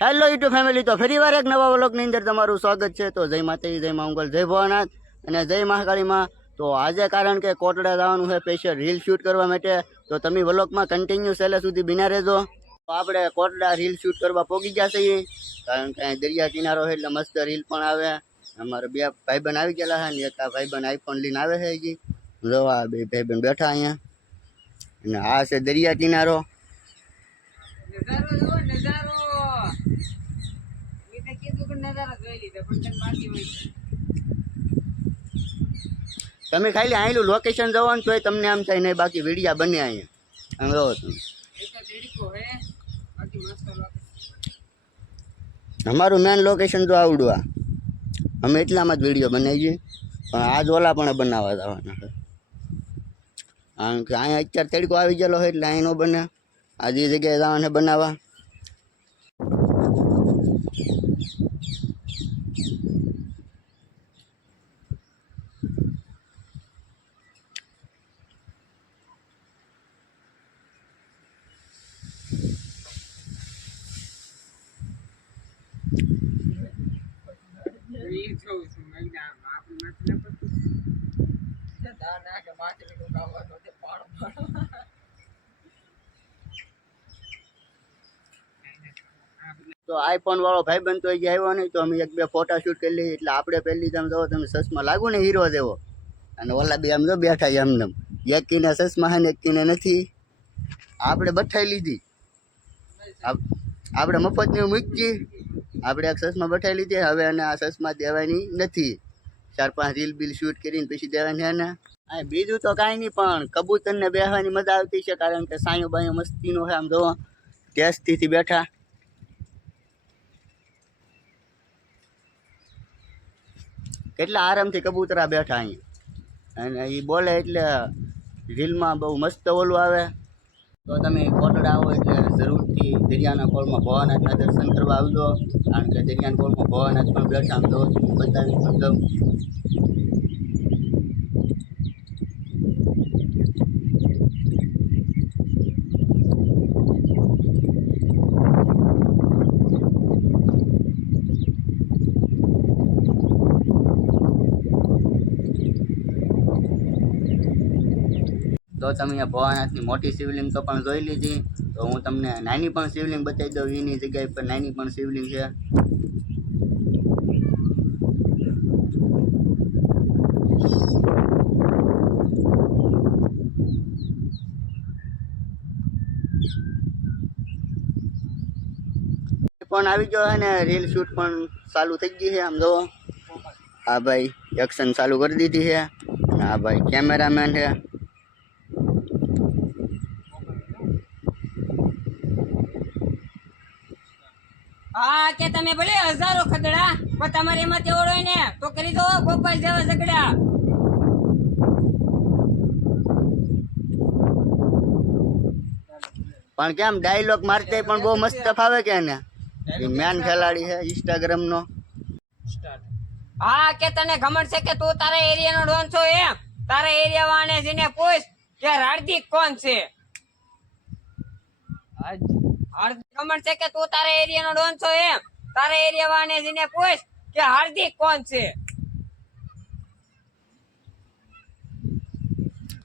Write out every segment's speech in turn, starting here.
Hello YouTube family, તો ફરી વાર એક નવા વ્લોગની અંદર તમારું સ્વાગત છે। તો જય માતાજી, જય મંગલ, જય ભોળાનાથ અને જય મહાકાળીમાં। તો આજે કારણ કે કોટડા જવાનું છે સ્પેશિયલ રીલ શૂટ કરવા માટે, તો તમે વ્લોગમાં કન્ટિન્યુ છેલ્લે સુધી બિના રહેજો। તો આપણે કોટડા રીલ શૂટ કરવા પહોંચી ગયા છીએ, કારણ કે દરિયા કિનારો છે એટલે મસ્ત રીલ પણ આવે। અમારે બે ભાઈબંધ આવી ગયેલા છે ને એક ભાઈબંધ આઈફોન લઈને આવે છે હજી। જો આ બે ભાઈબંધ બેઠા અહીંયા, અને આ છે દરિયા કિનારો। તમે ખાલી આયેલું લોકેશન જવાનું તો તમને આમ થાય નહીં, બાકી વિડીયા બને અહીંયા આમ રહો તમે। અમારું મેન લોકેશન તો આવડું આ, અમે એટલામાં જ વિડીયો બનાવીએ, પણ આજ ઓલા પણ બનાવવા જવાના છે, કારણ કે અહીંયા અત્યારે તડકો આવી ગયેલો હોય એટલે અહીં ન બને। આજે એ જગ્યાએ જવાના બનાવવા। તો આઈફોન વાળો ભાઈબંધ તો હજી આવ્યો નહીં, તો અમે એક બે ફોટા શૂટ કરી લઈએ। એટલે આપણે પહેલી તમે જો તમે સસમાં લાગુ ને હીરો જેવો, અને ઓલા બે આમ જો બેઠા છે એમને, એક કીને સસમાં છે ને એક કીને નથી। આપણે બઠાઈ લીધી, આપણે મફતની મૂકી, આપણે એક સસમાં બઠાઈ લીધી। હવે અને આ સસમાં દેવાની નથી, 4-5 રીલ બિલ શૂટ કરીને પછી દેવાની છે ને। આ બીજું તો કાંઈ નહીં, પણ કબૂતરને બેસવાની મજા આવતી છે, કારણ કે સાયો બાયો મસ્તીનો છે આમ જો ટેસ્ટીથી બેઠા। કેટલા આરામથી કબૂતરા બેઠા અહીંયા, અને એ બોલે એટલે રીલમાં બહુ મસ્ત ઓલું આવે। તો તમે કોટડા આવો એટલે જરૂરથી દરિયાના કોળમાં ભોળાનાથના દર્શન કરવા આવજો, કારણ કે દરિયાના કોળમાં ભોળાનાથ પણ બેઠા આમ જો બતાવી પણ દઉં। તો તમે અહીંયા ભોળાનાથની મોટી શિવલિંગ તો પણ જોઈ લીધી, તો હું તમને નાની પણ શિવલિંગ બતાવી દઉં। એની જગ્યાએ પર નાની પણ શિવલિંગ છે। પણ આવી ગયો છે ને રીલ શૂટ પણ ચાલુ થઈ ગઈ છે આમ જો। આ ભાઈ એક્શન ચાલુ કરી દીધી છે, અને આ ભાઈ કેમેરામેન છે। હા કે તમે ભલે હજારો ખદડા, પણ તમારે એમાં તેવડ હોય ને તો કરી દો ગોપાલ જેવા ઝઘડા। પણ કેમ ડાયલોગ મારતે પણ બહુ મસ્ત ફાવે કે ને, મેન ખેલાડી છે ઇન્સ્ટાગ્રામ નો। હા કે તને ઘમંડ છે કે તું તારા એરિયા નો ડોન છો એમ? તારા એરિયા વાળાને જઈને પૂછ કે હાર્દિક કોણ છે? હાર્દિક ઘમંડ છે કે તું તારા એરિયા નો ડોન છો એમ? તારા એરિયા વાળાને જઈને પૂછ કે હાર્દિક કોણ છે?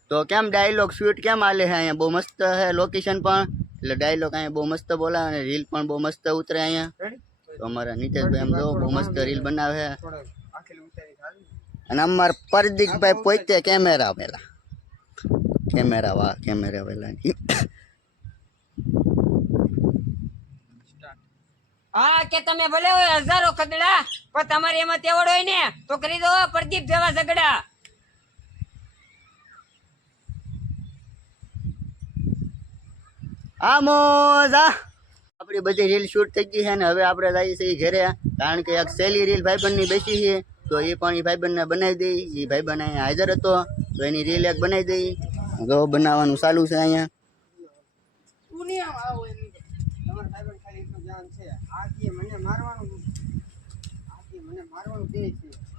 તો કેમ ડાયલોગ શૂટ કેમ આલે છે અહીંયા, બહુ મસ્ત છે લોકેશન પણ, એટલે ડાયલોગ અહીંયા બહુ મસ્ત બોલાવે અને રીલ પણ બહુ મસ્ત ઉતરે અહીંયા। તો અમારા નીતેશભાઈ એમ જો બહુ મસ્ત રીલ બનાવે છે, અને અમારા પરદીકભાઈ પોતે કેમેરા પેલા કેમેરા પેલા। હા કે તમે ભલે હોય હજારો ખદડા, પણ તમારે એમાં તેવડ હોય ને તો કરી દો પ્રદીપ જેવા ઝઘડા। આ મોજા આપણી બધી રીલ શૂટ થઈ ગઈ છે ને હવે આપણે જઈએ છીએ ઘરે, કારણ કે એક સહેલી રીલ ભાઈબંધની બેસી છે, તો એ પણ એ ભાઈબંધને બનાવી દઈ। એ ભાઈબંધ અહીંયા હાજર હતો તો એની રીલ એક બનાવી દઈ, જો બનાવવાનું ચાલુ છે અહીંયા।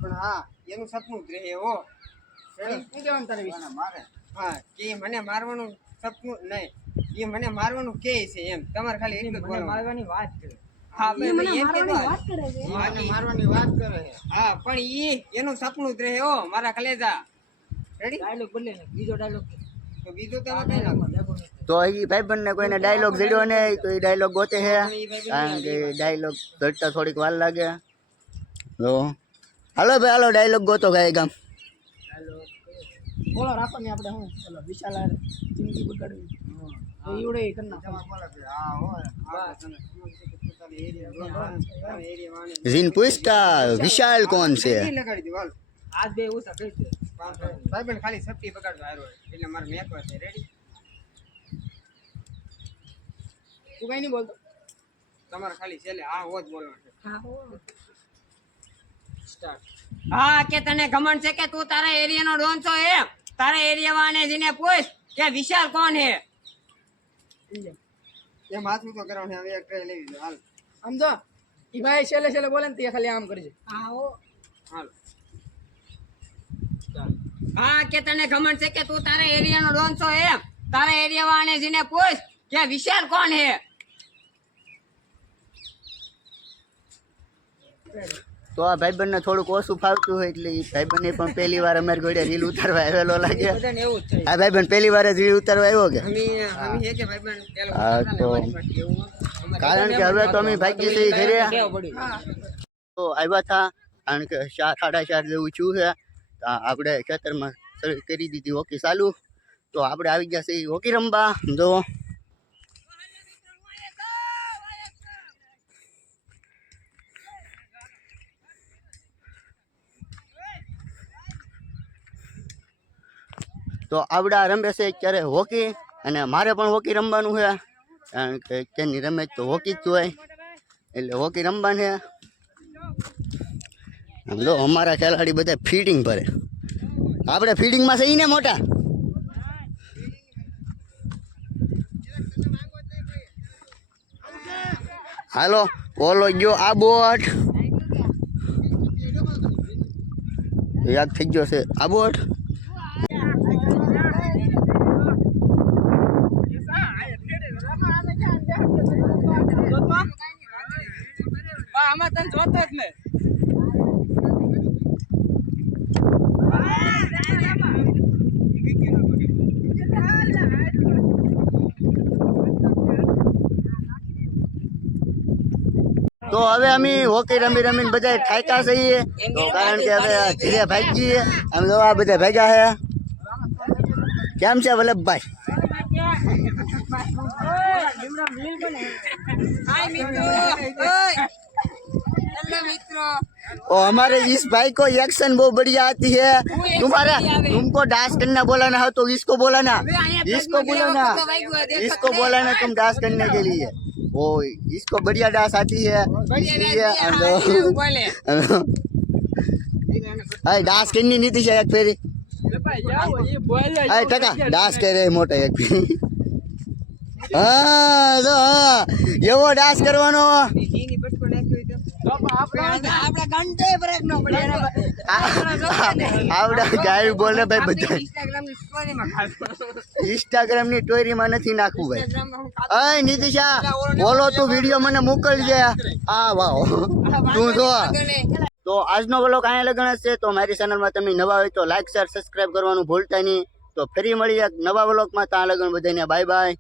પણ હા એનું સપનું જ રહે હો, હા કે મને મારવાનું સપનું નહીં, એ મને મારવાનું કે છે એમ, તમારે ખાલી એટલું જ મારવાની વાત કરે। હા ઈ ભાઈ એમ કીધું મને મારવાની વાત કરે છે. હા પણ ઈ એનું સપનું જ રહે હો મારા કલેજા. રેડી ડાયલોગ બદલે ને બીજો ડાયલોગ તો બીજો તમે કઈ નાખો. તો એ ભાઈબંધને કોઈને ડાયલોગ જડ્યો નહીં તો એ ડાયલોગ ગોતે છે, કારણ કે ડાયલોગ ઘટતા થોડીક વાર લાગે. તો હાલો ભાઈ હાલો ડાયલોગ ગોતો ગાય ગામ. બોલો રાખો ને આપણે હું બોલો વિશાલ હારે જિંદગી બગાડવી તો ઈવડે કરી નાખો. હા હોય હા તમે પોતાની એરિયા વાણી જીન પૂછતા વિશાલ કોણ છે? લગાડી દો હાલ. આ બે ઉસા કહી દે ભાઈબંધ ખાલી સપટી પકડતો હારો એટલે મારે મેકવા છે. રેડી તું કઈ નહીં બોલતો. તમારે ખાલી છેલ્લે હા હોત બોલવાનું છે. સ્ટાર્ટ. હા કે તને ઘમંડ છે કે તું તારા એરિયાનો ડોન છો એમ? તારા એરિયા વાળાને જઈને પૂછ કે વિશાલ કોણ હે? એમ હાથું તો કરવાનું છે. હવે એક ટ્રાય લેવી દો હાલ. સમજો ઈ ભાઈ છેલ્લે છેલ્લે બોલે ને તે ખાલી આમ કરજે. હાલ હા કે તને ઘમંડ છે કે તું તારા એરિયાનો ડોન છો એમ? તારા એરિયા વાળાને જઈને પૂછ કે વિશાલ કોણ હે? તો આ ભાઈબંધને થોડુંક ઓછું ફાવતું હોય એટલે એ ભાઈબંધને પણ પહેલી વાર અમારી જોડે રીલ ઉતારવા આવેલો લાગે. બધાને એવું જ છે. આ ભાઈબંધ પહેલી વાર જ રીલ ઉતારવા આવ્યો કે? અમે હે કે ભાઈબંધ પેલો હા, તો કારણ કે હવે તો અમે ભાગી જઈએ ઘરે. તો આવ્યા હતા કારણ કે 4 સાડા 4 જેવું છું છે. તો આપણે ખેતરમાં કરી દીધી હોકી ચાલુ. તો આપણે આવી ગયા છીએ હોકી રમવા. જો તો આવડા રમે છે અત્યારે હોકી, અને મારે પણ હોકી રમવાનું છે કારણ કે અત્યારની રમે તો હોકી જ હોય એટલે હોકી રમવાની છે. જો અમારા ખેલાડી બધા ફિટિંગ ભરે, આપણે ફિટિંગમાં છે ને મોટા. હાલો ઓલો ગયો આ બોટ યાદ થઈ ગયો છે આ બોટ. આમાં તને જોતો જ ને. તો હવે અમે હોકી રમી રમીને બધા થાક્યા છીએ, તો કારણ કે હવે ધીરે ભાગીએ. આમ જો આ બધા ભાગ્યા છે. કેમ છે વલ્લભભાઈ? हाय मित्रों, ओए हेलो मित्रों। ओ हमारे इस भाई को एक्शन बहुत बढ़िया आती है. तुम्हारा तुमको डांस करना बोला ना हो तो इसको बोला ना, इसको बोला ना, इसको बोला ना तुम डांस करने के लिए. ओ इसको बढ़िया डांस आती है इसलिए बोले हाय डांस करनी नहीं थी शायद फेरी. हाय टका डांस करे मोटा एक फेरी. હા તો હા એવો ડાન્સ કરવાનો. એની બટકો નાખ્યો તો આપડા ઘંટે બ્રેક નો પડે આવડા ગાય બોલે ભાઈ બધા ઇન્સ્ટાગ્રામ ની સ્ટોરી માં ખાતો ઇન્સ્ટાગ્રામ ની સ્ટોરી માં નથી નાખવું ભાઈ. અય નિતિશા બોલો તું વિડિયો મને મોકલજે. આ વાહ તું જો. તો આજનો વ્લોગ અહીંયા લગન છે. તો મારી ચેનલમાં તમે નવા હોય તો લાઈક શેર સબસ્ક્રાઇબ કરવાનું ભૂલતા નહીં. તો ફરી મળીએ નવા વ્લોગમાં. ત્યાં લગન બધાને બાય બાય.